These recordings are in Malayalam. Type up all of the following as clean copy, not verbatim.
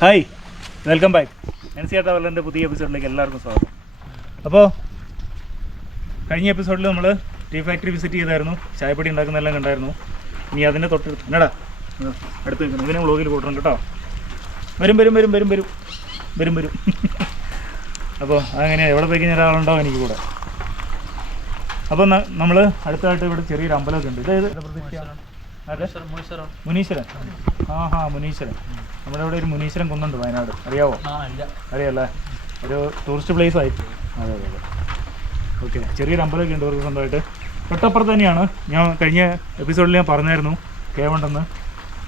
Hi, welcome back. NCR ട്രാവലറിൻ്റെ പുതിയ എപ്പിസോഡിലേക്ക് എല്ലാവർക്കും സ്വാഗതം. അപ്പോൾ കഴിഞ്ഞ എപ്പിസോഡിൽ നമ്മൾ ടീ ഫാക്ടറി വിസിറ്റ് ചെയ്തായിരുന്നു, ചായപ്പൊടി ഉണ്ടാക്കുന്നതെല്ലാം കണ്ടായിരുന്നു. ഇനി അതിൻ്റെ തൊട്ടടുത്ത് എന്നടാ അടുത്ത് നിൽക്കുന്നു, ഇതിനെ വ്ളോഗിൽ കൂട്ടണം കേട്ടോ. വരും വരും വരും വരും വരും വരും വരും അപ്പോൾ അങ്ങനെ എവിടെ പോയി കഴിഞ്ഞാൽ ഒരാളുണ്ടാവും എനിക്ക് കൂടെ. അപ്പോൾ നമ്മൾ അടുത്തായിട്ട് ഇവിടെ ചെറിയൊരു അമ്പലമൊക്കെ ഉണ്ട്. ഇതേത് മുനീശ്വരൻ? മുനീശ്വരൻ. നമ്മുടെ ഇവിടെ ഒരു മുനീശ്വരൻ കുന്നുണ്ട് വയനാട്, അറിയാവോ? അറിയാമല്ലേ, ഒരു ടൂറിസ്റ്റ് പ്ലേസ് ആയിട്ട്. അതെ അതെ അതെ, ഓക്കെ. ചെറിയൊരു അമ്പലമൊക്കെ ഉണ്ട് ഇവർക്ക് സ്വന്തമായിട്ട്. തൊട്ടപ്പുറത്ത് തന്നെയാണ്, ഞാൻ കഴിഞ്ഞ എപ്പിസോഡിൽ ഞാൻ പറഞ്ഞായിരുന്നു കേവുണ്ടെന്ന്.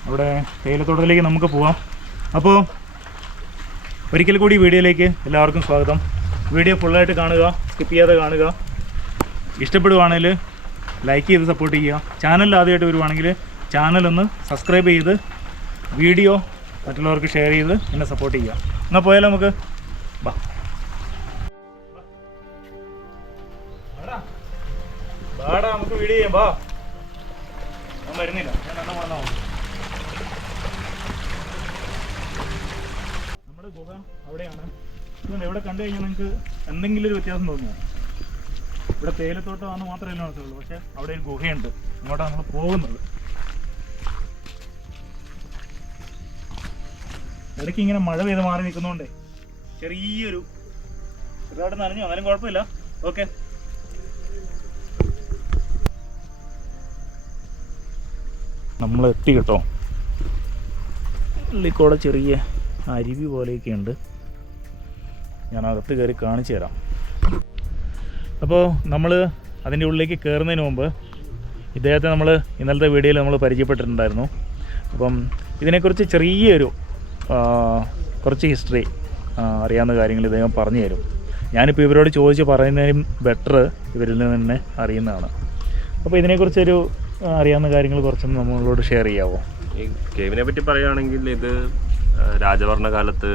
അവിടെ തേയിലത്തോട്ടത്തിലേക്ക് നമുക്ക് പോവാം. അപ്പോൾ ഒരിക്കൽ കൂടി വീഡിയോയിലേക്ക് എല്ലാവർക്കും സ്വാഗതം. വീഡിയോ ഫുള്ളായിട്ട് കാണുക, സ്കിപ്പ് ചെയ്യാതെ കാണുക. ഇഷ്ടപ്പെടുവാണെങ്കിൽ ലൈക്ക് ചെയ്ത് സപ്പോർട്ട് ചെയ്യുക. ചാനലിൽ ആദ്യമായിട്ട് വരുവാണെങ്കിൽ ചാനലൊന്ന് സബ്സ്ക്രൈബ് ചെയ്ത് വീഡിയോ മറ്റുള്ളവർക്ക് ഷെയർ ചെയ്ത് എന്നെ സപ്പോർട്ട് ചെയ്യുക. എന്നാൽ പോയാലോ നമുക്ക്? ബാ ബാടാ, നമുക്ക് വീഡിയോ ചെയ്യാം. ബാ, ഞാൻ വരുന്നില്ല, ഞാൻ എണ്ണം വന്നോ. നമ്മുടെ ഗുഹ അവിടെയാണ്. എവിടെ കണ്ടു കഴിഞ്ഞാൽ നിങ്ങൾക്ക് എന്തെങ്കിലും ഒരു വ്യത്യാസം തോന്നുമോ? ഇവിടെ തേയിലത്തോട്ടമാണെന്ന് മാത്രമേ മനസ്സിലുള്ളൂ, പക്ഷേ അവിടെ ഒരു ഗുഹയുണ്ട്, അങ്ങോട്ടാണ് നമ്മൾ പോകുന്നത്. ഇടയ്ക്ക് ഇങ്ങനെ മഴ പെയ്ത് മാറി നിൽക്കുന്നതുകൊണ്ടേ ചെറിയൊരു ഒരുപാട് നനഞ്ഞു, എന്നാലും കുഴപ്പമില്ല. ഓക്കെ, നമ്മൾ എത്തി കേട്ടോ. ഉള്ളിക്കൂടെ ചെറിയ അരുവി പോലെയൊക്കെ ഉണ്ട്, ഞാൻ അകത്ത് കയറി കാണിച്ചു തരാം. അപ്പോൾ നമ്മൾ അതിൻ്റെ ഉള്ളിലേക്ക് കയറുന്നതിന് മുമ്പ് ഇദ്ദേഹത്തെ നമ്മൾ ഇന്നലത്തെ വീഡിയോയിൽ നമ്മൾ പരിചയപ്പെട്ടിട്ടുണ്ടായിരുന്നു. അപ്പം ഇതിനെക്കുറിച്ച് ചെറിയൊരു കുറച്ച് ഹിസ്റ്ററി അറിയാവുന്ന കാര്യങ്ങൾ ഇദ്ദേഹം പറഞ്ഞു തരും. ഞാനിപ്പോൾ ഇവരോട് ചോദിച്ച് പറയുന്നതിനും ബെറ്റർ ഇവരിൽ നിന്ന് തന്നെ അറിയുന്നതാണ്. അപ്പോൾ ഇതിനെക്കുറിച്ചൊരു അറിയാവുന്ന കാര്യങ്ങൾ കുറച്ചൊന്ന് നമ്മളോട് ഷെയർ ചെയ്യാമോ? ഈ കേവിനെ പറ്റി പറയുകയാണെങ്കിൽ, ഇത് രാജഭരണകാലത്ത്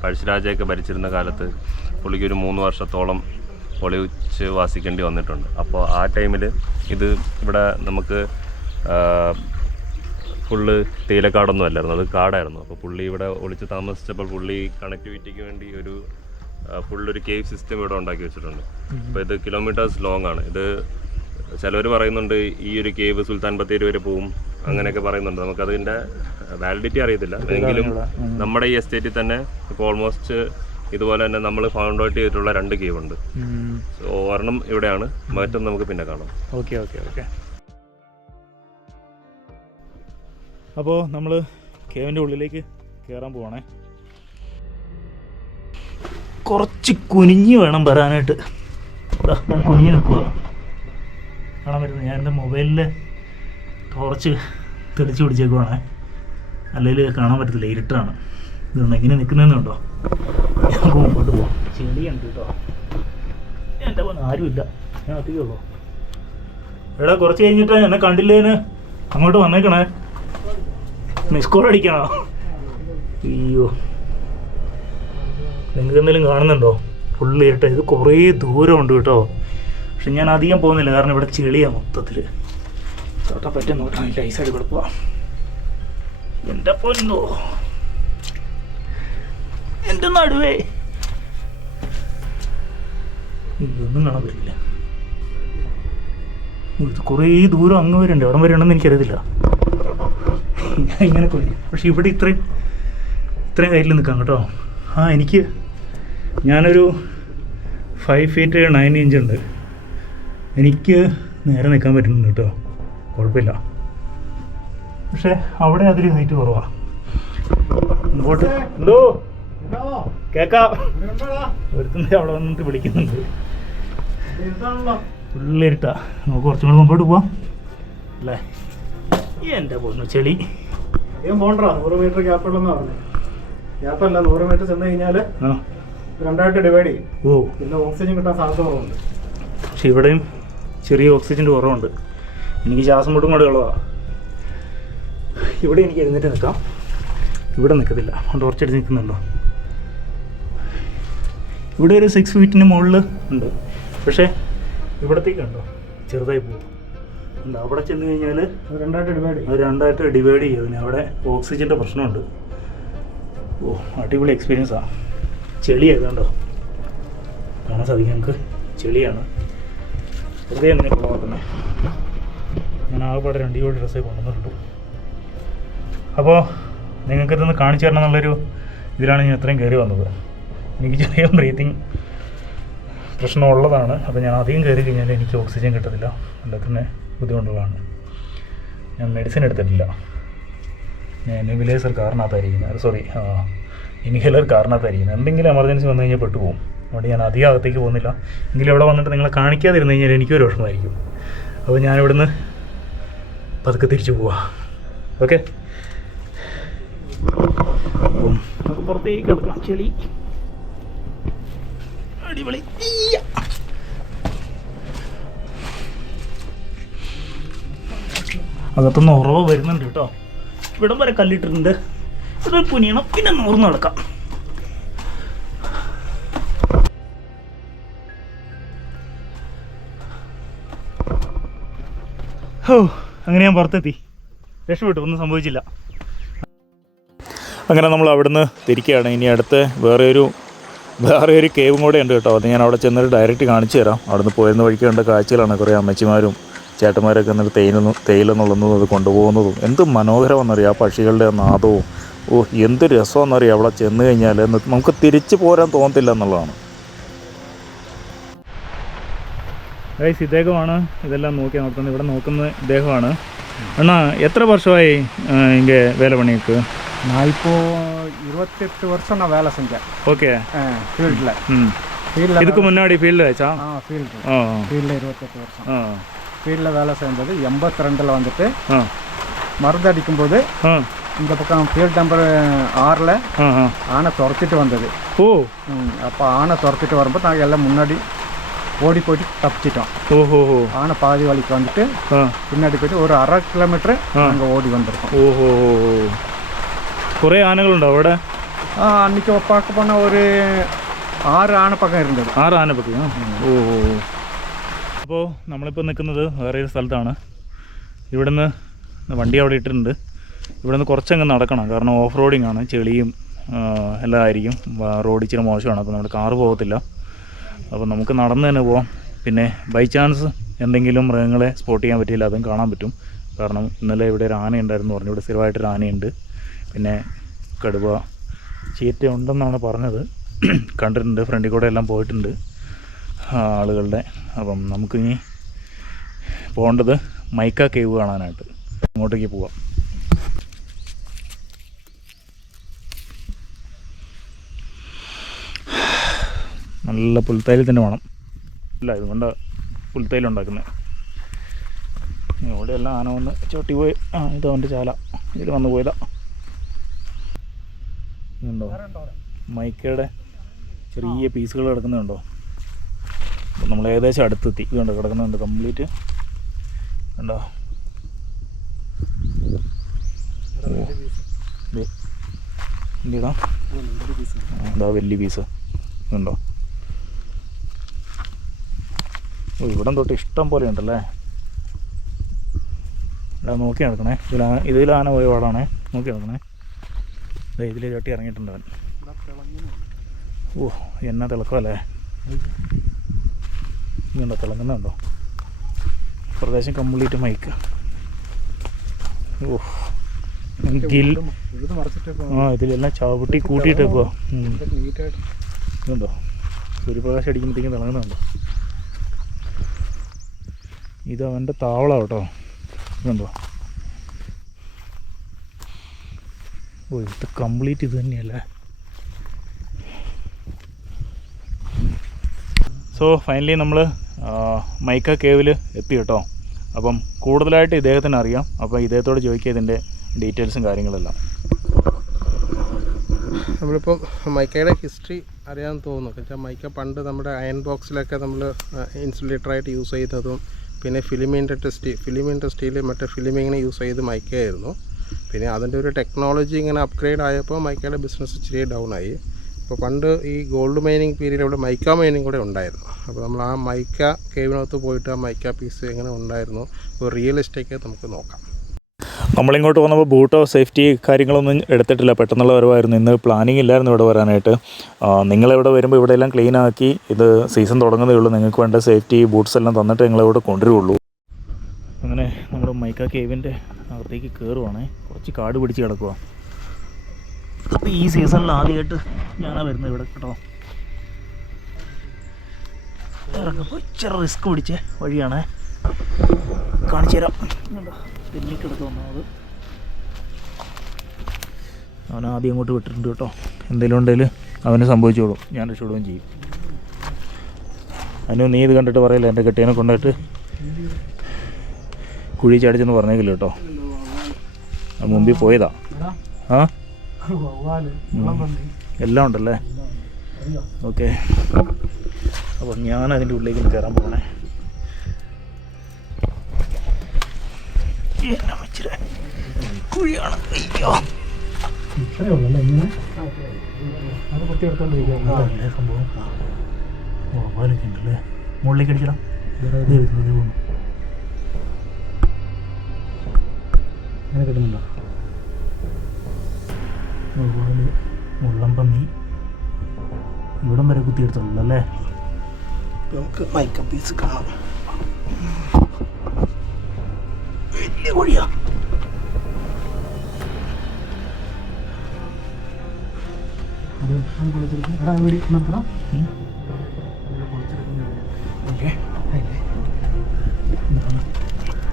പഴശ്ശിരാജയൊക്കെ ഭരിച്ചിരുന്ന കാലത്ത് പുള്ളിക്ക് ഒരു 3 വർഷത്തോളം ഒളിച്ച് വാസിക്കേണ്ടി വന്നിട്ടുണ്ട്. അപ്പോൾ ആ ടൈമിൽ ഇത് ഇവിടെ നമുക്ക് ഫുള്ള് തേയിലക്കാടൊന്നും അല്ലായിരുന്നു, അത് കാടായിരുന്നു. അപ്പോൾ പുള്ളി ഇവിടെ ഒളിച്ച് താമസിച്ചപ്പോൾ പുള്ളി കണക്ടിവിറ്റിക്ക് വേണ്ടി ഒരു ഫുള്ളൊരു കേവ് സിസ്റ്റം ഇവിടെ ഉണ്ടാക്കി വെച്ചിട്ടുണ്ട്. അപ്പോൾ ഇത് കിലോമീറ്റേഴ്സ് ലോങ് ആണ്. ഇത് ചിലവർ പറയുന്നുണ്ട് ഈ ഒരു കേവ് സുൽത്താൻ ബത്തേരി വരെ പോവും, അങ്ങനെയൊക്കെ പറയുന്നുണ്ട്. നമുക്കതിൻ്റെ വാലിഡിറ്റി അറിയത്തില്ല. എങ്കിലും നമ്മുടെ ഈ എസ്റ്റേറ്റിൽ തന്നെ ഇപ്പോൾ ഓൾമോസ്റ്റ് ഇതുപോലെ തന്നെ നമ്മൾ ഫൗണ്ട് ഔട്ട് ചെയ്തിട്ടുള്ള 2 കേവ് ഉണ്ട്. സോ ഒരെണ്ണം ഇവിടെയാണ്, മറ്റൊന്ന് നമുക്ക് പിന്നെ കാണാം. Okay okay okay. അപ്പോൾ നമ്മൾ കേവിൻ്റെ ഉള്ളിലേക്ക് കയറാൻ പോവാണേ. കുറച്ച് കുനിഞ്ഞ് വേണം വരാനായിട്ട്. ഞാൻ കുനിഞ്ഞ് നിൽക്കുക, കാണാൻ പറ്റുന്നത്. ഞാൻ എൻ്റെ മൊബൈലിൽ ടോർച്ച് തെളിച്ച് പിടിച്ചേക്കുവാണേ, അല്ലെങ്കിൽ കാണാൻ പറ്റത്തില്ല, ഇരുട്ടാണ്. ഇതൊന്നും എങ്ങനെ നിൽക്കുന്നതെന്നുണ്ടോ? ഞാൻ മുമ്പോട്ട് പോകാം. ചെളിയുണ്ട് കേട്ടോ, എൻ്റെ പോലെ ആരുമില്ല, ഞാൻ ഒറ്റയ്ക്കുള്ളൂ. എടാ, കുറച്ച് കഴിഞ്ഞിട്ട് എന്നെ കണ്ടില്ലേന് അങ്ങോട്ട് വന്നേക്കണേ. Miss call അടിക്കണോ? അയ്യോ, നിങ്ങൾക്ക് എന്തെങ്കിലും കാണുന്നുണ്ടോ? ഫുള്ള് ഇരുട്ട്. ഇത് കുറേ ദൂരമുണ്ട് കേട്ടോ, പക്ഷെ ഞാൻ അധികം പോകുന്നില്ല, കാരണം ഇവിടെ ചെളിയാണ് മൊത്തത്തിൽ. ചോട്ടാ പറ്റും നോക്കാം, ഈ സൈഡ് കൂടെ പോവാം. എൻ്റെ പൊന്നോ, എൻ്റെ നടുവേ ഇതൊന്നും കാണാൻ പറ്റില്ല. ഇത് കുറേ ദൂരം അങ്ങ് വരെയുണ്ട്, എവിടം വരെ ഉണ്ടെന്ന് എനിക്കറിയത്തില്ല. ഞാൻ ഇങ്ങനെ കൊല്ലി, പക്ഷെ ഇവിടെ ഇത്രയും ഹൈറ്റിൽ നിൽക്കാം കേട്ടോ. ഞാനൊരു 5 feet 9 inch ഉണ്ട്. എനിക്ക് നേരെ നിൽക്കാൻ പറ്റുന്നുണ്ട് കേട്ടോ, കുഴപ്പമില്ല. പക്ഷേ അവിടെ അതിൽ ഹൈറ്റ് കുറവാണ്. ഇങ്ങോട്ട് എന്തോ കേക്കാം, ഒരുത്തുന്നത് അവിടെ വന്നിട്ട് വിളിക്കുന്നുണ്ട്. ഫുള്ളിരിട്ടാ, നമുക്ക് കുറച്ചും കൂടെ മുമ്പോട്ട് പോവാം അല്ലേ? എൻ്റെ പോകുന്നു ചെളി. പോണ്ടാ, 100 meter ഗ്യാപ്പുള്ളതെന്ന് പറഞ്ഞു. ഗ്യാപ്പല്ല, 100 meter ചെന്ന് കഴിഞ്ഞാൽ 2ആയിട്ട് ഡിവൈഡ് ചെയ്യും. ഓ, പിന്നെ ഓക്സിജൻ കിട്ടാൻ സാധ്യത കുറവുണ്ട്. പക്ഷെ ഇവിടെയും ചെറിയ ഓക്സിജൻ്റെ കുറവുണ്ട്. എനിക്ക് ശ്വാസം മുട്ടും കൂടെ ഉള്ളതാണ്. ഇവിടെ എനിക്ക് എഴുന്നേറ്റ് നിൽക്കാം, ഇവിടെ നിൽക്കത്തില്ല. ടോർച്ചടിച്ച് നിൽക്കുന്നുണ്ടോ? ഇവിടെ ഒരു 6 feet മുകളിൽ ഉണ്ട്, പക്ഷേ ഇവിടത്തേക്കുണ്ടോ ചെറുതായി പോകും. ഉണ്ട്. അവിടെ ചെന്ന് കഴിഞ്ഞാൽ രണ്ടായിട്ട് ഡിവൈഡ് ചെയ്യും. പിന്നെ അവിടെ ഓക്സിജൻ്റെ പ്രശ്നമുണ്ട്. ഓ അടിപൊളി എക്സ്പീരിയൻസാണ്. ചെളിയായതുകൊണ്ടോ കാണാൻ സാധിക്കും നമുക്ക്. ചെളിയാണ് വെറുതെ എങ്ങനെ കൊള്ളാക്കുന്നത്. ഞാൻ ആകെപ്പാടെ 2 ജോഡി ഡ്രസ്സേ കൊണ്ടുവന്നിട്ടുള്ളൂ. അപ്പോൾ നിങ്ങൾക്കിതൊന്ന് കാണിച്ചു തരണം എന്നുള്ളൊരു ഇതിലാണ് ഞാൻ ഇത്രയും കയറി വന്നത്. എനിക്ക് ചെറിയ ബ്രീത്തിങ് പ്രശ്നമുള്ളതാണ്. അപ്പോൾ ഞാൻ അധികം കയറി കഴിഞ്ഞാൽ എനിക്ക് ഓക്സിജൻ കിട്ടത്തില്ല. എല്ലാത്തിനും ബുദ്ധിമുട്ടുള്ളതാണ്. ഞാൻ മെഡിസിൻ എടുത്തിട്ടില്ല. ഞാൻ നെബുലൈസർ കാറിനകത്തായിരിക്കുന്നത്. ഇൻഹേലർ കാറിനകത്തായിരിക്കുന്നത്. എന്തെങ്കിലും എമർജൻസി വന്നു കഴിഞ്ഞാൽ പെട്ടുപോകും. അതുകൊണ്ട് ഞാൻ അധികം അകത്തേക്ക് പോകുന്നില്ല. എങ്കിലും ഇവിടെ വന്നിട്ട് നിങ്ങളെ കാണിക്കാതിരുന്നു കഴിഞ്ഞാൽ എനിക്കൊരു വിഷമമായിരിക്കും. അപ്പോൾ ഞാനിവിടുന്ന് പതുക്കെ തിരിച്ചു പോവാം. ഓക്കെ, അപ്പം നമുക്ക് പുറത്തേക്ക് കിടക്കാം. ചെളി അടിപൊളി. അകത്തുനിന്ന് ഉറവ് വരുന്നുണ്ട് കേട്ടോ. ഇവിടം വരെ കല്ലിട്ടിട്ടുണ്ട്. ഇത് കുനിയണം, പിന്നെ നൂർന്ന് നടക്കാം. അങ്ങനെ ഞാൻ പുറത്തെത്തി. രക്ഷപ്പെട്ടു, ഒന്നും സംഭവിച്ചില്ല. അങ്ങനെ നമ്മൾ അവിടുന്ന് തിരിക്കുകയാണ്. ഇനി അടുത്ത് വേറെ ഒരു കേവും കൂടെ ഉണ്ട് കേട്ടോ. അത് ഞാൻ അവിടെ ചെന്നിട്ട് ഡയറക്റ്റ് കാണിച്ചു തരാം. അവിടുന്ന് പോയിരുന്ന വഴിക്ക് കണ്ട കാഴ്ചകളാണ്. കുറേ അമ്മച്ചിമാരും ചേട്ടന്മാരൊക്കെ എന്നിട്ട് തേയിലെന്നുള്ളതും അത് കൊണ്ടുപോകുന്നതും എന്ത് മനോഹരമെന്നറിയാം. ആ പക്ഷികളുടെ നാദവും എന്ത് രസമെന്നറിയാം. അവിടെ ചെന്ന് കഴിഞ്ഞാൽ നമുക്ക് തിരിച്ചു പോരാൻ തോന്നത്തില്ല എന്നുള്ളതാണ്. ഇദ്ദേഹമാണ് ഇതെല്ലാം നോക്കി നടത്തുന്നത്. ഇവിടെ നോക്കുന്ന ഇദ്ദേഹമാണ്. അണ്ണാ എത്ര വർഷമായി இங்கே வேலை பண்ணியிருக்கு? நான் இப்போ 28 வருஷம் நான் வேலை செஞ்சேன். ஓகே, ஃபீல்டில் இதுக்கு முன்னாடி ஃபீல்டு ஆச்சா? ஃபீல்டில் 28 வருஷம் ஃபீல்டில் வேலை செய்யும்போது 82 வந்துட்டு மருந்து அடிக்கும்போது இந்த பக்கம் ஃபீல்டு நம்பர் 6ல் ஆனை துரத்திட்டு வந்தது. அப்போ ஆனை துரத்திட்டு வரும்போது நாங்கள் எல்லாம் முன்னாடி ஓடி போயிட்டு தப்பிச்சிட்டோம். ஆனை பாதி வழிக்கு வந்துட்டு பின்னாடி போயிட்டு ஒரு 1/2 கிலோமீட்டர் நாங்கள் ஓடி வந்திருக்கோம். കുറേ ആനകളുണ്ടോ അവിടെ? അன்றைக்கி பார்க்க போனால் ஒரு 6 ആനപ്പക്കം ഇരുന്നത്. 6 ആനപ്പക്കം. അപ്പോൾ നമ്മളിപ്പോൾ നിൽക്കുന്നത് വേറെ ഒരു സ്ഥലത്താണ്. ഇവിടുന്ന് വണ്ടി അവിടെ ഇട്ടിട്ടുണ്ട്. ഇവിടുന്ന് കുറച്ചങ്ങ് നടക്കണം. കാരണം ഓഫ് റോഡിങ് ആണ്. ചെളിയും എല്ലാം ആയിരിക്കും. റോഡ് ഇച്ചിരി മോശമാണ്. അപ്പോൾ നമ്മുടെ കാറ് പോകത്തില്ല. അപ്പോൾ നമുക്ക് നടന്ന് തന്നെ പോവാം. പിന്നെ ബൈ ചാൻസ് എന്തെങ്കിലും മൃഗങ്ങളെ സ്പോട്ട് ചെയ്യാൻ പറ്റിയില്ല, അതും കാണാൻ പറ്റും. കാരണം ഇന്നലെ ഇവിടെ ഒരു ആന ഉണ്ടായിരുന്നു പറഞ്ഞു. ഇവിടെ സ്ഥിരമായിട്ടൊരു ആനയുണ്ട്. പിന്നെ കടുവ, ചീറ്റ ഉണ്ടെന്നാണ് പറഞ്ഞത്. കണ്ടിട്ടുണ്ട്, ഫ്രണ്ടിൽ കൂടെ എല്ലാം പോയിട്ടുണ്ട് ആളുകളുടെ. അപ്പം നമുക്കിനി പോകേണ്ടത് മൈക്ക കേവ് കാണാനായിട്ട്. അങ്ങോട്ടേക്ക് പോവാം. നല്ല പുൽത്തൈലത്തിൻ്റെ മണം. ഇല്ല, ഇതുകൊണ്ട് പുൽത്തൈലുണ്ടാക്കുന്നത്. ഇവിടെ എല്ലാം ആന വന്ന് ചോട്ടി പോയി. ഇത് അവൻ്റെ ചാല, ഇതിൽ വന്ന് പോയതാ. ഇതുണ്ടോ മൈക്കയുടെ ചെറിയ പീസുകൾ കിടക്കുന്നുണ്ടോ? അപ്പോൾ നമ്മൾ ഏകദേശം അടുത്തെത്തി. ഇതുണ്ടോ കിടക്കുന്നുണ്ട് കംപ്ലീറ്റ്. കണ്ടോ? എന്താ വലിയ പീസ് ഉണ്ടോ? ഇവിടം തൊട്ട് ഇഷ്ടം പോലെ ഉണ്ടല്ലേ. ഇവിടെ നോക്കി നടക്കണേ. ഇതിലാന പോയ പാടാണേ. നോക്കി നടക്കണേ. ഇതിൽ ചട്ടി ഇറങ്ങിയിട്ടുണ്ട് അവൻ. എന്നാ തിളക്കമല്ലേ. ഇതുണ്ടോ തിളങ്ങുന്നുണ്ടോ? പ്രദേശം കംപ്ലീറ്റ് മൈക്ക്. ഇതിലെല്ലാം ചവിട്ടി കൂട്ടിയിട്ടേക്കുവാ. ഇതുണ്ടോ സൂര്യപ്രകാശം അടിക്കുമ്പോഴത്തേക്കും തിളങ്ങുന്നുണ്ടോ? ഇത് അവൻ്റെ താവള കേട്ടോ. ഇതുണ്ടോ? ഇത് കംപ്ലീറ്റ് ഇത് തന്നെയല്ലേ. സോ ഫൈനലി നമ്മൾ മൈക്ക കേവിൽ എത്തി കേട്ടോ. അപ്പം കൂടുതലായിട്ട് ഇദ്ദേഹത്തിന് അറിയാം. അപ്പോൾ ഇദ്ദേഹത്തോട് ചോദിക്കുക ഇതിൻ്റെ ഡീറ്റെയിൽസും കാര്യങ്ങളെല്ലാം. നമ്മളിപ്പോൾ മൈക്കയുടെ ഹിസ്റ്ററി അറിയാമെന്ന് തോന്നുന്നു. വെച്ചാൽ മൈക്ക പണ്ട് നമ്മുടെ അയൺ ബോക്സിലൊക്കെ നമ്മൾ ഇൻസുലേറ്ററായിട്ട് യൂസ് ചെയ്യുന്നതും പിന്നെ ഫിലിം ഇൻഡസ്ട്രിയിൽ മറ്റേ ഫിലിമിങ്ങിന് യൂസ് ചെയ്ത് മൈക്കയായിരുന്നു. പിന്നെ അതിൻ്റെ ഒരു ടെക്നോളജി ഇങ്ങനെ അപ്ഗ്രേഡ് ആയപ്പോൾ മൈക്കയുടെ ബിസിനസ് ഇച്ചിരി ഡൗൺ ആയി. അപ്പോൾ പണ്ട് ഈ ഗോൾഡ് മൈനിങ് പീരീഡ് ഇവിടെ മൈക്ക മൈനിങ് കൂടെ ഉണ്ടായിരുന്നു. അപ്പോൾ നമ്മൾ ആ മൈക്ക കേവിനകത്ത് പോയിട്ട് ആ മൈക്ക പീസ് എങ്ങനെ ഉണ്ടായിരുന്നു ഒരു റിയലിസ്റ്റിക് നമുക്ക് നോക്കാം. നമ്മളിങ്ങോട്ട് വന്നപ്പോൾ ബൂട്ടോ സേഫ്റ്റി കാര്യങ്ങളൊന്നും എടുത്തിട്ടില്ല, പെട്ടെന്നുള്ള വരവായിരുന്നു. ഇന്ന് പ്ലാനിങ് ഇല്ലായിരുന്നു ഇവിടെ വരാനായിട്ട്. നിങ്ങളിവിടെ വരുമ്പോൾ ഇവിടെ എല്ലാം ക്ലീൻ ആക്കി, ഇത് സീസൺ തുടങ്ങുന്നതേ ഉള്ളൂ. നിങ്ങൾക്ക് വേണ്ട സേഫ്റ്റി ബൂട്ട്സ് എല്ലാം തന്നിട്ട് നിങ്ങളിവിടെ കൊണ്ടുവരുള്ളൂ. അങ്ങനെ നമ്മൾ മൈക്ക കേവിൻ്റെ അകത്തേക്ക് കയറുവാണേ. കുറച്ച് കാട് പിടിച്ച് കിടക്കുക. അപ്പോൾ ഈ സീസണിൽ ആദ്യമായിട്ട് ഞാനാ വരുന്നത് ഇവിടെ കേട്ടോ. ഇറങ്ങുമ്പോൾ ഇച്ചിരി റിസ്ക് പിടിച്ച വഴിയാണേ, കാണിച്ചു തരാം. തെന്നിക്കെടുത്ത് വന്നത് അവൻ ആദ്യം അങ്ങോട്ട് വിട്ടിട്ടുണ്ട് കേട്ടോ. എന്തെങ്കിലും ഉണ്ടെങ്കിൽ അവന് സംഭവിച്ചോളും, ഞാൻ രക്ഷപ്പെടുകയും ചെയ്യും. അതിന് നീ ഇത് കണ്ടിട്ട് പറയില്ല എൻ്റെ കെട്ടിയനെ കൊണ്ടായിട്ട് കുഴി ചാടിച്ചെന്ന് പറഞ്ഞേക്കില്ല കേട്ടോ. അത് മുമ്പിൽ പോയതാ. ആ എല്ലാം ഉണ്ടല്ലേ, ഓക്കെ. അപ്പം ഞാൻ അതിൻ്റെ ഉള്ളിലേക്ക് കയറാൻ പോകണേ. കുഴിയാണ്, അയ്യോ സംഭവം. വവ്വാലൊക്കെ ഉണ്ടല്ലേ, മുകളിലേക്ക് അടിക്കണം. അങ്ങനെ കിട്ടുന്നുണ്ടോ? വവ്വാല്, മുള്ളംപന്നി ഇവിടം വരെ കുത്തിയെടുത്തുള്ളൂ അല്ലേ. നമുക്ക് മൈക്ക പീസ് കാണാം. വലിയ കുഴിയാ.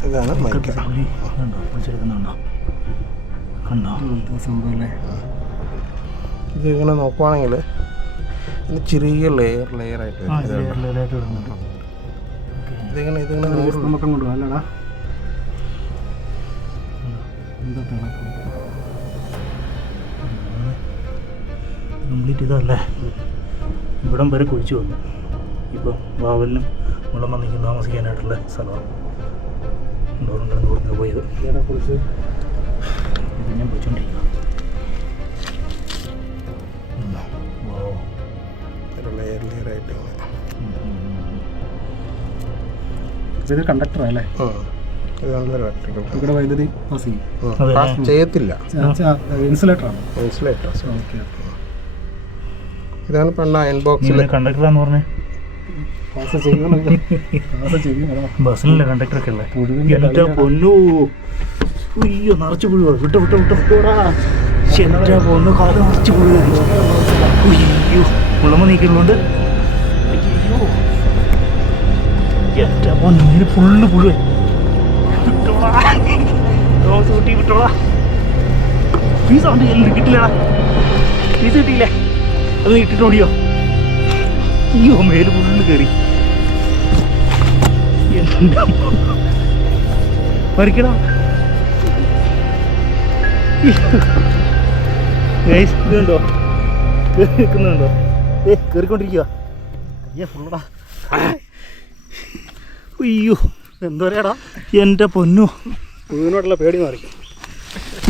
ഇതാണ് മൈക്ക. പിടിച്ചെടുക്കുന്നുണ്ടോ? കണ്ടോ സംഭവം അല്ലേ. ഇത് ഇങ്ങനെ നോക്കുവാണെങ്കിൽ ഇത് ചെറിയ ലെയർ ആയിട്ട് ഇതിങ്ങനെ അല്ലടാ കംപ്ലീറ്റ് ഇതല്ലേ. ഇവിടം വരെ കുഴിച്ചു വന്നു. ഇപ്പോൾ വാവലിനും വെള്ളം വന്നിരിക്കും താമസിക്കാനായിട്ടുള്ള സ്ഥലമാണ്. ഡോറും കിടന്ന് കൊടുത്ത് പോയത് ഇതിനെക്കുറിച്ച് ഇത് ഞാൻ പോയിക്കൊണ്ടിരിക്കുക. ലെയറായിട്ട് ഇത് കണ്ടക്ടർ അല്ലേ. ഇവിടെ വൈദ്യുതി പാസ് ചെയ്യും. ചെയ്യത്തില്ല, ഇൻസുലേറ്ററാണ്. ഇൻസുലേറ്റർ. ഇതാണ് പണ്ട് അയൺ ബോക്സിൽ കണ്ടക്ടറാന്ന് പറഞ്ഞേ. ബസ്സിലല്ലേ കണ്ടക്ടറൊക്കെ അല്ലേ. എൻ്റെ പൊന്നു, അയ്യോ നിറച്ച് പുഴുവാ. വിട്ടോ വിട്ടോ വിട്ടോ വിട്ടോടാ. എൻ്റെ പൊന്നു, കാല് നിറച്ച് പുഴുവാ. അയ്യോ ഉള്ളമ്മ നീക്കുന്നുണ്ട്. അയ്യോ എൻ്റെ പൊന്നു, ഇതിന് ഫുള്ള് പുഴുവേ. വിട്ടോളാ ദോശ കൂട്ടി വിട്ടോളാ. പീസ് ഉണ്ട് എല്ലാം കിട്ടില്ലടാ. പീസ് കിട്ടിയില്ലേ? അത് ഇട്ടിട്ട് ഓടിയോ? അയ്യോ മേല് ഫുള്ള് കയറി. പറിക്കടാ. ഇതുണ്ടോ നിൽക്കുന്നുണ്ടോ? കയറിക്കൊണ്ടിരിക്കുക. അയ്യോ ഫുള്ളടാ. അയ്യോ എന്തോരാടാ എൻ്റെ പൊന്നു. ഇതിനോടുള്ള പേടി മാറി.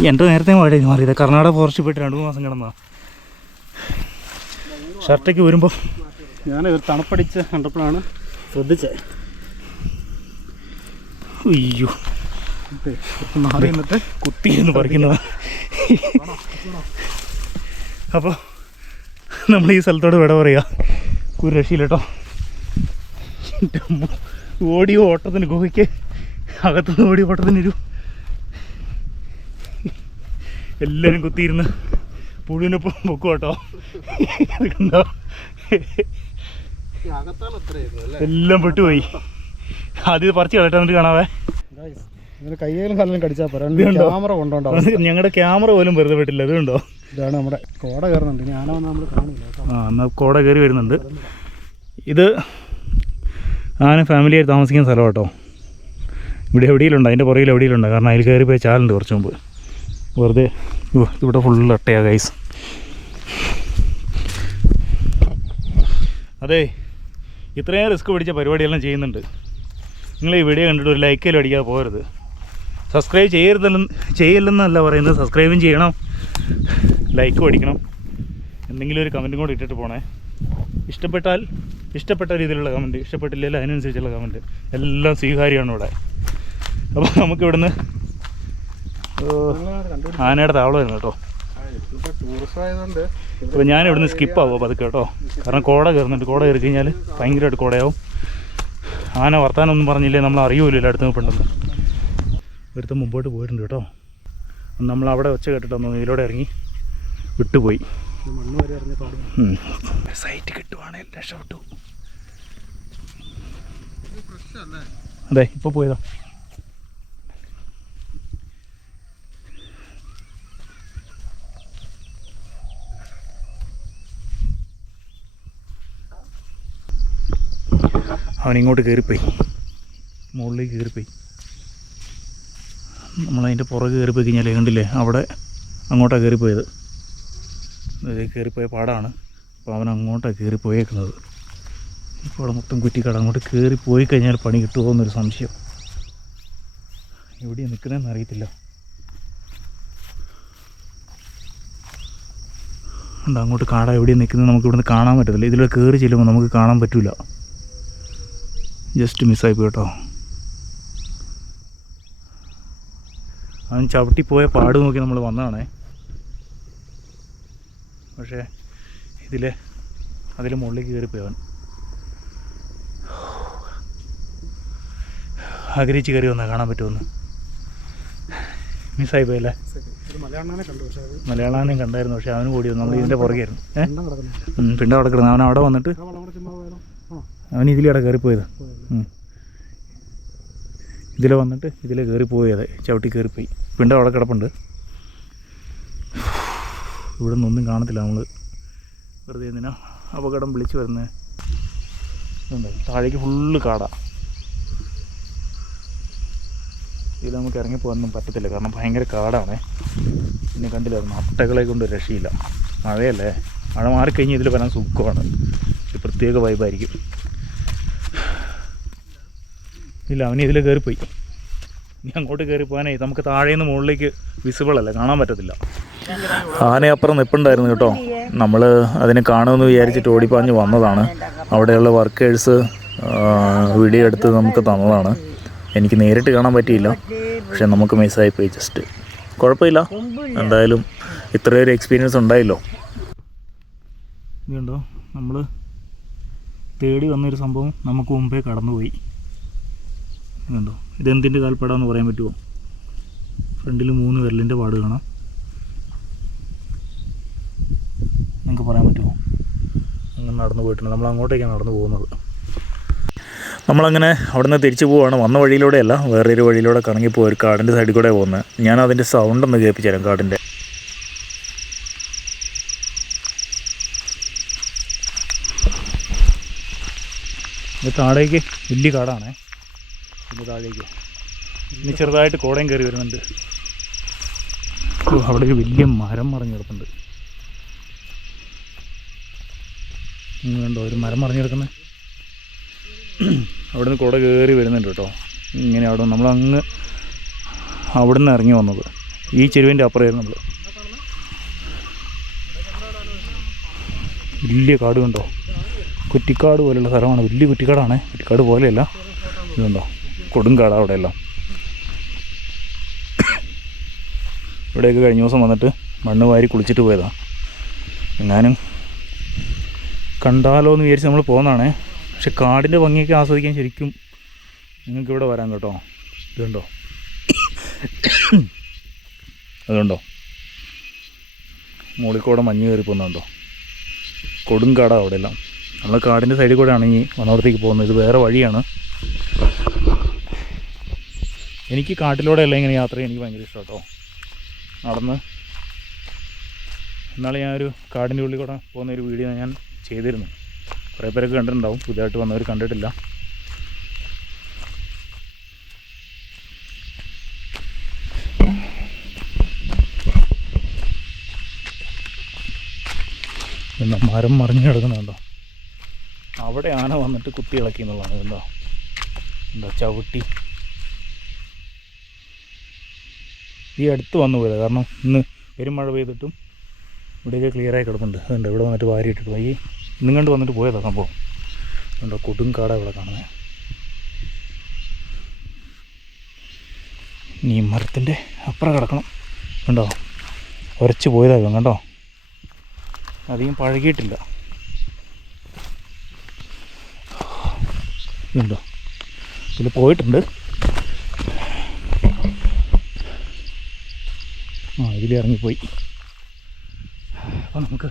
എൻ്റെ നേരത്തെ മഴ മാറിയത്. കർണാടക ഫോറസ്റ്റിൽ പോയിട്ട് 2 മാസം കിടന്നാ. ഷർട്ടേക്ക് വരുമ്പോൾ ഞാൻ ഒരു തണുപ്പടിച്ച് കണ്ടപ്പോഴാണ് ശ്രദ്ധിച്ചത്. അയ്യോ മാറി നിന്നിട്ട് കുത്തിയിരുന്ന് പറിക്കുന്നതാണ്. അപ്പോൾ നമ്മൾ ഈ സ്ഥലത്തോട് വിട പറയുക. ഒരു രക്ഷയില്ല കേട്ടോ. ഓടിയോ ഓട്ടത്തിന് ഗുഹയ്ക്ക് അകത്തുനിന്ന് ഓടിയോ ഓട്ടത്തിനൊരു എല്ലാവരും കുത്തിയിരുന്ന് പുഴുവിനൊപ്പം പൊക്കും കേട്ടോ. കണ്ടോ എല്ലാം പെട്ടുപോയി. ആദ്യം പറിച്ച് കളട്ടെ എന്നിട്ട് കാണാവേ. കയ്യിലും കല്ലും കടിച്ചാൽ ക്യാമറ കൊണ്ടുണ്ടാവും. ഞങ്ങളുടെ ക്യാമറ പോലും വെറുതെ പെട്ടില്ല. അതുകൊണ്ടോ ഇതാണ് നമ്മുടെ കോട കയറുന്നുണ്ട്. ഞാനോ നമ്മൾ കാണില്ല. എന്നാൽ കോട കയറി വരുന്നുണ്ട്. ഇത് ആന ഫാമിലിയായിട്ട് താമസിക്കുന്ന സ്ഥലം കേട്ടോ. ഇവിടെ എവിടെയിലുണ്ട്, അതിൻ്റെ പുറകിൽ എവിടെയിലുണ്ട്. കാരണം അതിൽ കയറി പോയി ചാലുണ്ട് കുറച്ച് മുമ്പ്. വെറുതെ ഇവിടെ ഫുള്ള് അട്ടയാ ഗൈസ്. അതെ, ഇത്രയും റിസ്ക് പിടിച്ച പരിപാടിയെല്ലാം ചെയ്യുന്നുണ്ട്. നിങ്ങൾ ഈ വീഡിയോ കണ്ടിട്ട് ഒരു ലൈക്കെല്ലാം അടിക്കാതെ പോകരുത്. സബ്സ്ക്രൈബ് ചെയ്യില്ലെന്നല്ല പറയുന്നത്, സബ്സ്ക്രൈബും ചെയ്യണം, ലൈക്കും അടിക്കണം. എന്തെങ്കിലും ഒരു കമൻറ്റും കൂടി ഇട്ടിട്ട് പോണേ. ഇഷ്ടപ്പെട്ടാൽ ഇഷ്ടപ്പെട്ട രീതിയിലുള്ള കമൻറ്റ്, ഇഷ്ടപ്പെട്ടില്ലെങ്കിൽ അതിനനുസരിച്ചുള്ള കമൻറ്റ് എല്ലാം സ്വീകാര്യമാണ് ഇവിടെ. അപ്പോൾ നമുക്ക് ഇവിടുന്ന് ആനയുടെ താവളമായിരുന്നു കേട്ടോ. ടൂറിസം ആയതുകൊണ്ട് അപ്പോൾ ഞാൻ ഇവിടുന്ന് സ്കിപ്പാവുമോ പതുക്കെ കേട്ടോ, കാരണം കോട കയറുന്നുണ്ട്. കോട കയറി കഴിഞ്ഞാൽ ഭയങ്കരമായിട്ട് കോടയാവും. ആന വർത്താനൊന്നും പറഞ്ഞില്ലേ നമ്മൾ അറിയൂലല്ലോ അടുത്ത് നിൽപ്പുണ്ടെന്ന്. ഒരുത്തം മുമ്പോട്ട് പോയിട്ടുണ്ട് കേട്ടോ. നമ്മൾ അവിടെ ഒച്ച കേട്ടിട്ടൊന്നും ഇതിലൂടെ ഇറങ്ങി വിട്ടുപോയി. സൈറ്റ് കിട്ടുവാണെങ്കിൽ രക്ഷപ്പെട്ടു. അതെ, ഇപ്പോൾ പോയതാ. അവനിങ്ങോട്ട് കയറിപ്പോയി, മുകളിലേക്ക് കയറിപ്പോയി. നമ്മളതിൻ്റെ പുറകെ കയറിപ്പോയി കഴിഞ്ഞാൽ കണ്ടില്ലേ, അവിടെ അങ്ങോട്ടാണ് കയറിപ്പോയത്. കയറിപ്പോയ പാടാണ്. അപ്പോൾ അവൻ അങ്ങോട്ടാണ് കയറിപ്പോയേക്കുന്നത്. ഇപ്പോൾ അവിടെ മൊത്തം കുറ്റിക്കാട്. അങ്ങോട്ട് കയറിപ്പോയി കഴിഞ്ഞാൽ പണി കിട്ടുമോ എന്നൊരു സംശയം. എവിടെയാണ് നിൽക്കുന്നതെന്ന് അറിയത്തില്ല. ഉണ്ട് അങ്ങോട്ട് കാട എവിടെയാണ് നിൽക്കുന്നത് നമുക്ക് ഇവിടുന്ന് കാണാൻ പറ്റത്തില്ല. ഇതിലൂടെ കയറി ചെല്ലുമ്പോൾ നമുക്ക് കാണാൻ പറ്റില്ല. ജസ്റ്റ് മിസ്സായിപ്പോയി കേട്ടോ. അവൻ ചവിട്ടിപ്പോയ പാട് നോക്കി നമ്മൾ വന്നതാണേ. പക്ഷേ അതിൽ മുകളിലേക്ക് കയറിപ്പോയി അവൻ. ആഗ്രഹിച്ച് കയറി വന്നാൽ കാണാൻ പറ്റുമെന്ന്. മിസ്സായിപ്പോയല്ലേ. മലയാളാനെ കണ്ടായിരുന്നു, പക്ഷെ അവന് കൂടി നമ്മൾ ഇതിൻ്റെ പുറകെയായിരുന്നു. പിണ്ട അവിടെ കിടന്നു. അവൻ അവിടെ വന്നിട്ട് അവൻ ഇതിലൂടെ കയറിപ്പോയത്. ഇതിലെ വന്നിട്ട് ഇതിലെ കയറിപ്പോയത്, ചവിട്ടി കയറിപ്പോയി. പിണ്ട അവിടെ കിടപ്പുണ്ട്. ഇവിടെ നിന്നൊന്നും കാണത്തില്ല. നമ്മൾ വെറുതെ എന്തിനാ അപകടം വിളിച്ച് വരുന്നത്. ഇതുണ്ട് താഴേക്ക് ഫുള്ള് കാടാ. ഇതിൽ നമുക്ക് ഇറങ്ങിപ്പോകാനൊന്നും പറ്റത്തില്ല, കാരണം ഭയങ്കര കാടാണ്. പിന്നെ കണ്ടില്ലായിരുന്നു, അട്ടകളെ കൊണ്ട് രക്ഷയില്ല. മഴയല്ലേ, മഴ മാറിക്കഴിഞ്ഞാൽ ഇതിൽ വരാൻ സുഖമാണ്. ഒരു പ്രത്യേക വൈബായിരിക്കും. ഇല്ല, അവന് ഇതിൽ കയറിപ്പോയി. ഇനി അങ്ങോട്ട് കയറി പോകാനേ നമുക്ക് താഴെ നിന്ന് മുകളിലേക്ക് വിസിബിൾ അല്ല, കാണാൻ പറ്റത്തില്ല. ആനയപ്പുറം നിൽപ്പുണ്ടായിരുന്നു കേട്ടോ. നമ്മൾ അതിനെ കാണുമെന്ന് വിചാരിച്ചിട്ട് ഓടിപ്പാഞ്ഞ് വന്നതാണ്. അവിടെയുള്ള വർക്കേഴ്സ് വീഡിയോ എടുത്ത് നമുക്ക് തന്നതാണ്. എനിക്ക് നേരിട്ട് കാണാൻ പറ്റിയില്ല, പക്ഷെ നമുക്ക് മിസ്സായിപ്പോയി. ജസ്റ്റ് കുഴപ്പമില്ല, എന്തായാലും ഇത്രയൊരു എക്സ്പീരിയൻസ് ഉണ്ടായല്ലോ. ഇതുണ്ടോ, നമ്മൾ തേടി വന്നൊരു സംഭവം നമുക്ക് മുമ്പേ കടന്നുപോയി. ഇതുണ്ടോ, ഇതെന്തിൻ്റെ കാൽപ്പാടാന്ന് പറയാൻ പറ്റുമോ? ഫ്രണ്ടിൽ 3 വിരലിൻ്റെ പാട് കാണാം. നിങ്ങൾക്ക് പറയാൻ പറ്റുമോ? അങ്ങനെ നടന്നു പോയിട്ടുണ്ട്. നമ്മൾ അങ്ങോട്ടേക്കാണ് നടന്നു പോകുന്നത്. നമ്മളങ്ങനെ അവിടെ നിന്ന് തിരിച്ചു പോവുകയാണ്. വന്ന വഴിയിലൂടെയല്ല, വേറൊരു വഴിയിലൂടെ കറങ്ങിപ്പോയി. ഒരു കാടിൻ്റെ സൈഡിൽ കൂടെ പോകുന്നത്. ഞാൻ അതിൻ്റെ സൗണ്ട് ഒന്ന് കേൾപ്പിച്ചു തരാം. കാടിൻ്റെ ഇത് താഴേക്ക് വലിയ കാടാണേ. ഇതിൻ്റെ താഴേക്ക് ഇനി ചെറുതായിട്ട് കോടയും കയറി വരുന്നുണ്ട്. അവിടെ ഒരു വലിയ മരം മറിഞ്ഞ് കിടപ്പുണ്ട്. കണ്ടോ, ഒരു മരം മറിഞ്ഞ് കിടക്കുന്നത്. അവിടെ നിന്ന് കോട കയറി വരുന്നുണ്ട് കേട്ടോ. ഇങ്ങനെ അവിടെ നമ്മളങ്ങ് അവിടെ നിന്ന് ഇറങ്ങി വന്നത്. ഈ ചെരുവിൻ്റെ അപ്പുറമായിരുന്നു നമ്മൾ. വലിയ കാട് കണ്ടോ, കുറ്റിക്കാട് പോലെയുള്ള സ്ഥലമാണ്. വലിയ കുറ്റിക്കാടാണ്, കുറ്റിക്കാട് പോലെയല്ല. ഇതുണ്ടോ, കൊടുങ്കാടാണ് അവിടെയെല്ലാം. ഇവിടെയൊക്കെ കഴിഞ്ഞ ദിവസം വന്നിട്ട് മണ്ണ് വാരി കുളിച്ചിട്ട് പോയതാണ്. എങ്ങാനും കണ്ടാലോ എന്ന് വിചാരിച്ച് നമ്മൾ പോകുന്നതാണേ. പക്ഷെ കാടിൻ്റെ ഭംഗിയൊക്കെ ആസ്വദിക്കാൻ ശരിക്കും നിങ്ങൾക്ക് ഇവിടെ വരാൻ കേട്ടോ. ഇതുണ്ടോ, അതുണ്ടോ, മുകളിൽക്കൂടെ മഞ്ഞ് കയറി പോകുന്നുണ്ടോ. കൊടുങ്കാടാണ് അവിടെയെല്ലാം. നമ്മൾ കാടിൻ്റെ സൈഡിൽ കൂടെയാണ് ഈ വന്നോടത്തേക്ക് പോകുന്നത്. ഇത് വേറെ വഴിയാണ്. എനിക്ക് കാട്ടിലൂടെ അല്ല ഇങ്ങനെ യാത്ര ചെയ്യാൻ എനിക്ക് ഭയങ്കര ഇഷ്ടം കേട്ടോ. നടന്ന് എന്നാളെ ഞാനൊരു കാടിൻ്റെ ഉള്ളിൽ കൂടെ പോകുന്നൊരു വീഡിയോ ഞാൻ ചെയ്തിരുന്നു. കുറേ പേരൊക്കെ കണ്ടിട്ടുണ്ടാവും, പുതിയതായിട്ട് വന്നവർ കണ്ടിട്ടില്ല. എന്താ മരം മറിഞ്ഞ് കിടക്കുന്നുണ്ടോ. അവിടെ ആന വന്നിട്ട് കുത്തി ഇളക്കി എന്നുള്ളതാണ്. എന്താ ചവിട്ടി ഈ അടുത്ത് വന്നു പോയത്. കാരണം ഇന്ന് പെരുമഴ പെയ്തിട്ടും ഇവിടെയൊക്കെ ക്ലിയറായി കിടപ്പുണ്ട്. അതുകൊണ്ട് ഇവിടെ വന്നിട്ട് വാരിയിട്ടിട്ട് പോയി ഇന്നും കണ്ട് വന്നിട്ട് പോയതാണ് സംഭവം. അതുകൊണ്ടോ കൊടുങ്കാട ഇവിടെ കാണുന്നത്. ഈ മരത്തിൻ്റെ അപ്പുറം കിടക്കണം. കണ്ടോ ഉരച്ച് പോയതാകും. കണ്ടോ അധികം പഴകിയിട്ടില്ല. ഇതുണ്ടോ ഇതിൽ പോയിട്ടുണ്ട്. ഇതിൽ ഇറങ്ങിപ്പോയി. അപ്പോൾ നമുക്ക്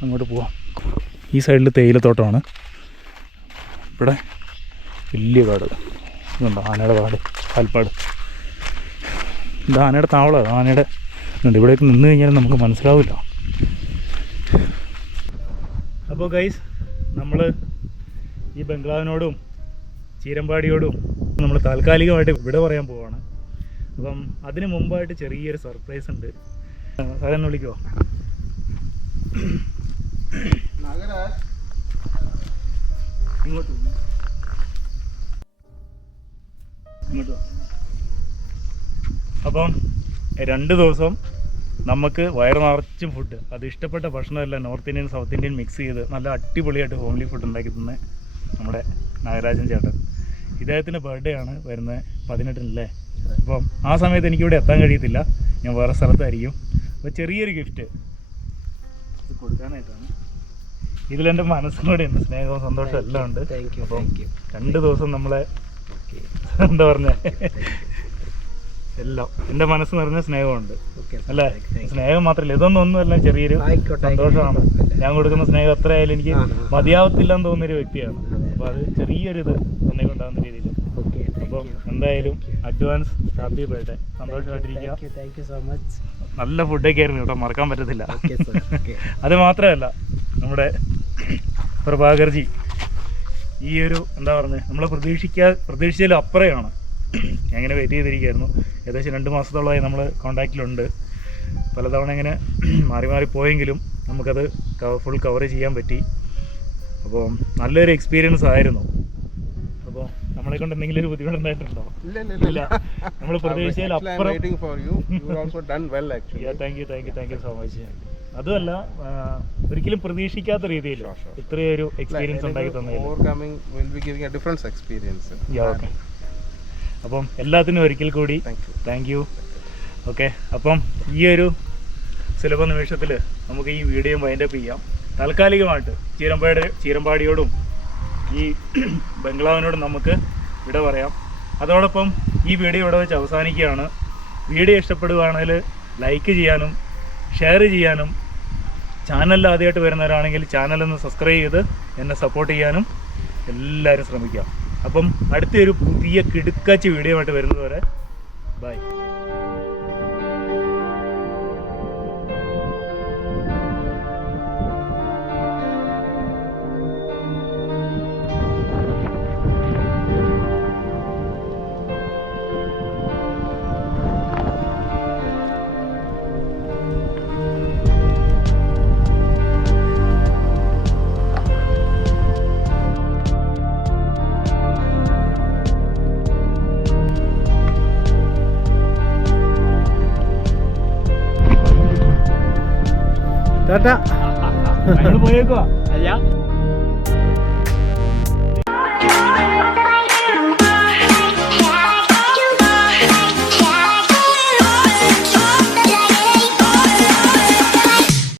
അങ്ങോട്ട് പോവാം. ഈ സൈഡിൽ തേയിലത്തോട്ടമാണ്. ഇവിടെ വലിയ കാട്. ഇതുണ്ടോ ആനയുടെ കാട്, കാൽപ്പാട്. ഇത് ആനയുടെ താവളമാണ്. ആനയുടെ ഉണ്ട്. ഇവിടേക്ക് നിന്ന് കഴിഞ്ഞാൽ നമുക്ക് മനസ്സിലാവില്ല. അപ്പോൾ ഗൈസ്, നമ്മൾ ഈ ബംഗ്ലാവിനോടും ചീരമ്പാടിയോടും നമ്മൾ താൽക്കാലികമായിട്ട് ഇവിടെ പറയാൻ പോവാണ്. അപ്പം അതിന് മുമ്പായിട്ട് ചെറിയൊരു സർപ്രൈസ് ഉണ്ട്. സാറെന്ന് വിളിക്കുമോ? ഇങ്ങോട്ട് ഇങ്ങോട്ട്. അപ്പം 2 ദിവസം നമുക്ക് വയറ് നിറച്ചും ഫുഡ്, അത് ഇഷ്ടപ്പെട്ട ഭക്ഷണമല്ല, north Indian south Indian mix ചെയ്ത് നല്ല അടിപൊളിയായിട്ട് ഹോംലി ഫുഡ് ഉണ്ടാക്കി തന്നെ നമ്മുടെ നാഗരാജൻ ചേട്ടൻ. ഇദ്ദേഹത്തിൻ്റെ ബർത്ത്ഡേ ആണ് വരുന്നത് 18-ല്ലേ. അപ്പം ആ സമയത്ത് എനിക്കിവിടെ എത്താൻ കഴിയത്തില്ല, ഞാൻ വേറെ സ്ഥലത്തായിരിക്കും. അപ്പോൾ ചെറിയൊരു ഗിഫ്റ്റ് ഇത് കൊടുക്കാനായിട്ടാണ്. ഇതിലെൻ്റെ മനസ്സിനോട് ഉണ്ട് സ്നേഹവും സന്തോഷവും എല്ലാം ഉണ്ട്. അപ്പം 2 ദിവസം നമ്മളെ എന്താ പറഞ്ഞ എല്ലാം എൻ്റെ മനസ്സ് നിറഞ്ഞ സ്നേഹമുണ്ട് അല്ലേ. സ്നേഹം മാത്രമല്ല, ഇതൊന്നൊന്നുമല്ല, ചെറിയൊരു സന്തോഷമാണ്. ഞാൻ കൊടുക്കുന്ന സ്നേഹം എത്രയായാലും എനിക്ക് മതിയാവത്തില്ലെന്ന് തോന്നുന്നൊരു വ്യക്തിയാണ്. അപ്പോൾ അത് ചെറിയൊരു ഇത് തന്നിക്കൊണ്ടാകുന്ന രീതിയിൽ. അപ്പം എന്തായാലും അഡ്വാൻസ് ഹാപ്പി ബർത്ത്ഡേ. സന്തോഷമായിട്ടിരിക്കുക. നല്ല ഫുഡൊക്കെ ആയിരുന്നു കേട്ടോ, മറക്കാൻ പറ്റത്തില്ല. അത് മാത്രമല്ല, നമ്മുടെ പ്രഭാകർജി ഈ ഒരു എന്താ പറയുന്നത്, നമ്മളെ പ്രതീക്ഷിച്ചതിലും അപ്പുറമാണ്. അങ്ങനെ വെയിറ്റ് ചെയ്തിരിക്കുകയായിരുന്നു. ഏകദേശം 2 മാസത്തോളമായി നമ്മൾ കോൺടാക്റ്റിലുണ്ട്. പലതവണ ഇങ്ങനെ മാറി മാറി പോയെങ്കിലും നമുക്കത് ഫുൾ കവർ ചെയ്യാൻ പറ്റി. അപ്പോൾ നല്ലൊരു എക്സ്പീരിയൻസ് ആയിരുന്നു. അപ്പോൾ നമ്മളെ കൊണ്ട് എന്തെങ്കിലും ഒരു ബുദ്ധിമുട്ടുണ്ടായിട്ടുണ്ടോ? ഇല്ല, നമ്മൾ പ്രതീക്ഷിച്ചതിൽ അപ്പുറം. Thank you so much. അതുമല്ല, ഒരിക്കലും പ്രതീക്ഷിക്കാത്ത രീതിയിൽ ഇത്രയൊരു എക്സ്പീരിയൻസ് ഉണ്ടാക്കി തന്നതിൽ. ഓക്കെ, അപ്പം എല്ലാത്തിനും ഒരിക്കൽ കൂടി താങ്ക് യു. ഓക്കെ, അപ്പം ഈ ഒരു സുലഭ നിമിഷത്തിൽ നമുക്ക് ഈ വീഡിയോ വൈൻഡപ്പ് ചെയ്യാം. താൽക്കാലികമായിട്ട് ചീരമ്പാടിയോടും ഈ ബംഗ്ലാവിനോടും നമുക്ക് വിട പറയാം. അതോടൊപ്പം ഈ വീഡിയോ ഇവിടെ വെച്ച് അവസാനിക്കുകയാണ്. വീഡിയോ ഇഷ്ടപ്പെടുകയാണെങ്കിൽ ലൈക്ക് ചെയ്യാനും ഷെയർ ചെയ്യാനും, ചാനലിൽ ആദ്യമായിട്ട് വരുന്നവരാണെങ്കിൽ ചാനലൊന്ന് സബ്സ്ക്രൈബ് ചെയ്ത് എന്നെ സപ്പോർട്ട് ചെയ്യാനും എല്ലാവരും ശ്രമിക്കാം. അപ്പം അടുത്തൊരു പുതിയ കിടുക്കാച്ചി വീഡിയോ ആയിട്ട് വരുന്നത് വരെ ബൈ. ടാറ്റാ. പോയേക്കുവാ. അയ്യാ.